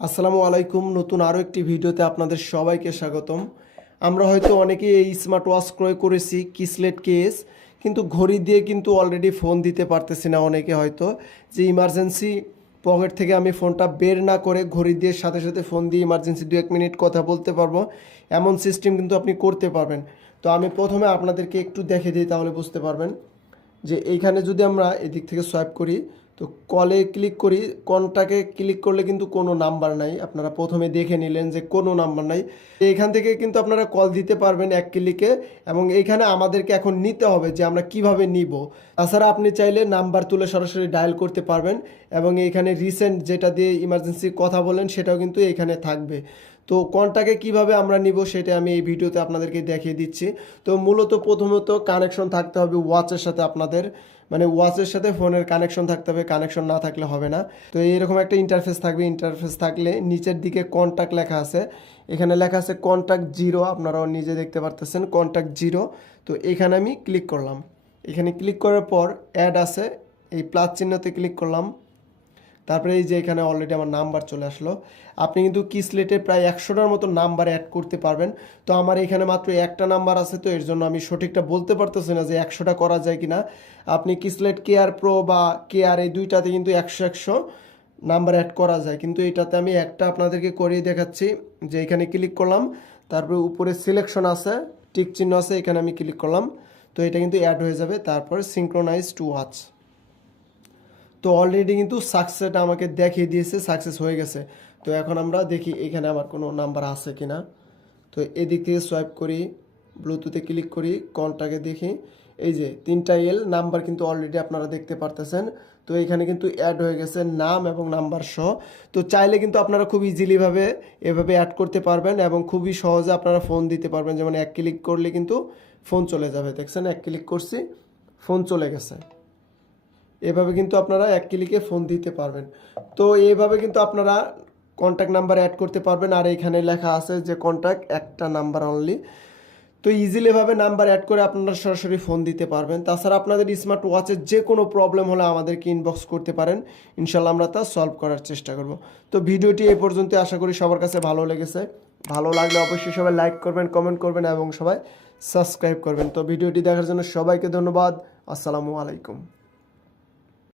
আসসালামু আলাইকুম। নতুন আরও একটি ভিডিওতে আপনাদের সবাইকে স্বাগতম। আমরা হয়তো অনেকেই এই স্মার্ট ওয়াচ ক্রয় করেছি কিসলেট কেস কিন্তু ঘড়ি দিয়ে কিন্তু অলরেডি ফোন দিতে পারতেছি না অনেকে হয়তো। যে ইমার্জেন্সি পকেট থেকে আমি ফোনটা বের না করে ঘড়ি দিয়ে সাথে সাথে ফোন দিয়ে ইমার্জেন্সি দু এক মিনিট কথা বলতে পারব। এমন সিস্টেম কিন্তু আপনি করতে পারবেন। তো আমি প্রথমে আপনাদেরকে একটু দেখে দিই, তাহলে বুঝতে পারবেন। যে এইখানে যদি আমরা এদিক থেকে সোয়াইপ করি তো কলে ক্লিক করি কনটাকে ক্লিক করলে কিন্তু কোনো নাম্বার নাই। আপনারা প্রথমে দেখে নিলেন যে কোনো নাম্বার নাই। এখান থেকে কিন্তু আপনারা কল দিতে পারবেন এক ক্লিকে এবং এইখানে আমাদেরকে এখন নিতে হবে যে আমরা কীভাবে নিব। তাছাড়া আপনি চাইলে নাম্বার তুলে সরাসরি ডায়াল করতে পারবেন এবং এইখানে রিসেন্ট যেটা দিয়ে ইমার্জেন্সি কথা বলেন সেটাও কিন্তু এইখানে থাকবে। তো কোনটাকে কীভাবে আমরা নিব সেটা আমি এই ভিডিওতে আপনাদেরকে দেখিয়ে দিচ্ছি। তো মূলত প্রথমত কানেকশন থাকতে হবে ওয়াচের সাথে আপনাদের। মানে ওয়াচের সাথে ফোনের কানেকশন থাকতে হবে কানেকশন না থাকলে হবে না। তো এইরকম একটা ইন্টারফেস থাকবে ইন্টারফেস থাকলে নিচের দিকে কন্ট্যাক্ট লেখা আছে। এখানে লেখা আছে কন্ট্যাক্ট জিরো আপনারাও নিজে দেখতে পারতেছেন কন্ট্যাক্ট জিরো তো এখানে আমি ক্লিক করলাম। এখানে ক্লিক করার পর অ্যাড আছে, এই প্লাস চিহ্নতে ক্লিক করলাম। তারপরে এই যে এখানে অলরেডি আমার নাম্বার চলে আসলো। আপনি কিন্তু কিসলেটে প্রায় একশোটার মতো নাম্বার অ্যাড করতে পারবেন। তো আমার এখানে মাত্র একটা নাম্বার আছে, তো এর জন্য আমি সঠিকটা বলতে পারতেছি না যে একশোটা করা যায় কি না আপনি কিসলেট কেয়ার প্রো বা কেয়ার এই দুইটাতে কিন্তু একশো একশো নাম্বার অ্যাড করা যায়। কিন্তু এটাতে আমি একটা আপনাদেরকে করিয়ে দেখাচ্ছি যে এখানে ক্লিক করলাম, তারপরে উপরে সিলেকশন আছে টিক চিহ্ন আছে, এখানে আমি ক্লিক করলাম। তো এটা কিন্তু অ্যাড হয়ে যাবে, তারপর সিঙ্ক্রোনাইজ টু ওয়াচ তো অলরেডি কিন্তু সাকসেসটা আমাকে দেখিয়ে দিয়েছে সাকসেস হয়ে গেছে। তো এখন আমরা দেখি এখানে আমার কোনো নাম্বার আছে কি না তো এদিক থেকে সোয়াইপ করি ব্লুটুথে ক্লিক করি কলটাকে দেখি। এই যে তিনটা এল নাম্বার কিন্তু অলরেডি আপনারা দেখতে পারতেছেন। তো এখানে কিন্তু অ্যাড হয়ে গেছে নাম এবং নাম্বার সহ। তো চাইলে কিন্তু আপনারা খুব ইজিলিভাবে এভাবে অ্যাড করতে পারবেন এবং খুবই সহজে আপনারা ফোন দিতে পারবেন। যেমন এক ক্লিক করলে কিন্তু ফোন চলে যাবে। দেখছেন? এক ক্লিক করছি ফোন চলে গেছে। এভাবে কিন্তু আপনারা এক ক্লিকে ফোন দিতে পারবেন। তো এইভাবে কিন্তু আপনারা কন্ট্যাক্ট নাম্বার অ্যাড করতে পারবেন আর এখানে লেখা আছে যে কন্ট্যাক্ট একটা নাম্বার অনলি তো ইজিলি এভাবে নাম্বার অ্যাড করে আপনারা সরাসরি ফোন দিতে পারবেন। তাছাড়া আপনাদের স্মার্ট ওয়াচের যে কোনো প্রবলেম হলে আমাদেরকে ইনবক্স করতে পারেন। ইনশাল্লাহ আমরা তা সলভ করার চেষ্টা করব। তো ভিডিওটি এই পর্যন্ত, আশা করি সবার কাছে ভালো লেগেছে। ভালো লাগলে অবশ্যই সবাই লাইক করবেন কমেন্ট করবেন এবং সবাই সাবস্ক্রাইব করবেন। তো ভিডিওটি দেখার জন্য সবাইকে ধন্যবাদ। আসসালামু আলাইকুম।